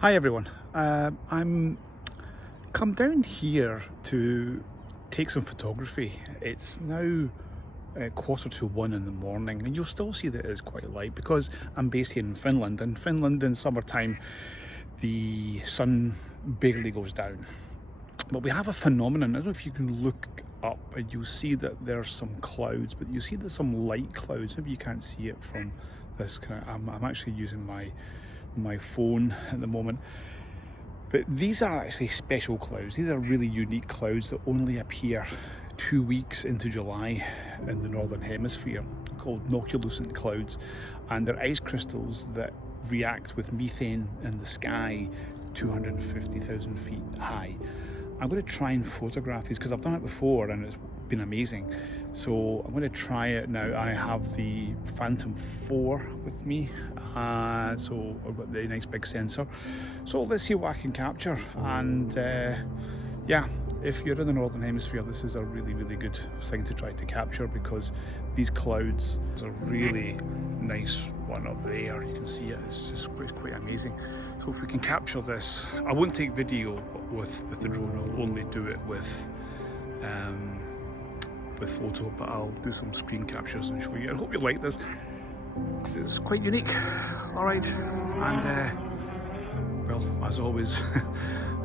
Hi everyone, I'm come down here to take some photography. It's now 1:45 in the morning, and you'll still see that it is quite light because I'm based here in Finland. And Finland in summertime, the sun barely goes down. But we have a phenomenon. I don't know if you can look up and you'll see that there's some clouds, but you see there's some light clouds. Maybe you can't see it from this kind of, I'm actually using my phone at the moment. But these are actually special clouds. These are really unique clouds that only appear 2 weeks into July in the northern hemisphere, called Noctilucent clouds, and they're ice crystals that react with methane in the sky 250,000 feet high. I'm going to try and photograph these because I've done it before and it's been amazing. So I'm going to try it now. I have the Phantom 4 with me, so I've got the nice big sensor. So let's see what I can capture. And yeah, if you're in the northern hemisphere, this is a really good thing to try to capture because these clouds is a really nice one up there. You can see it. It's quite amazing. So if we can capture this, I won't take video with the drone. I'll only do it with photo, but I'll do some screen captures and show you. I hope you like this because it's quite unique. All right, and well, as always,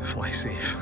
fly safe.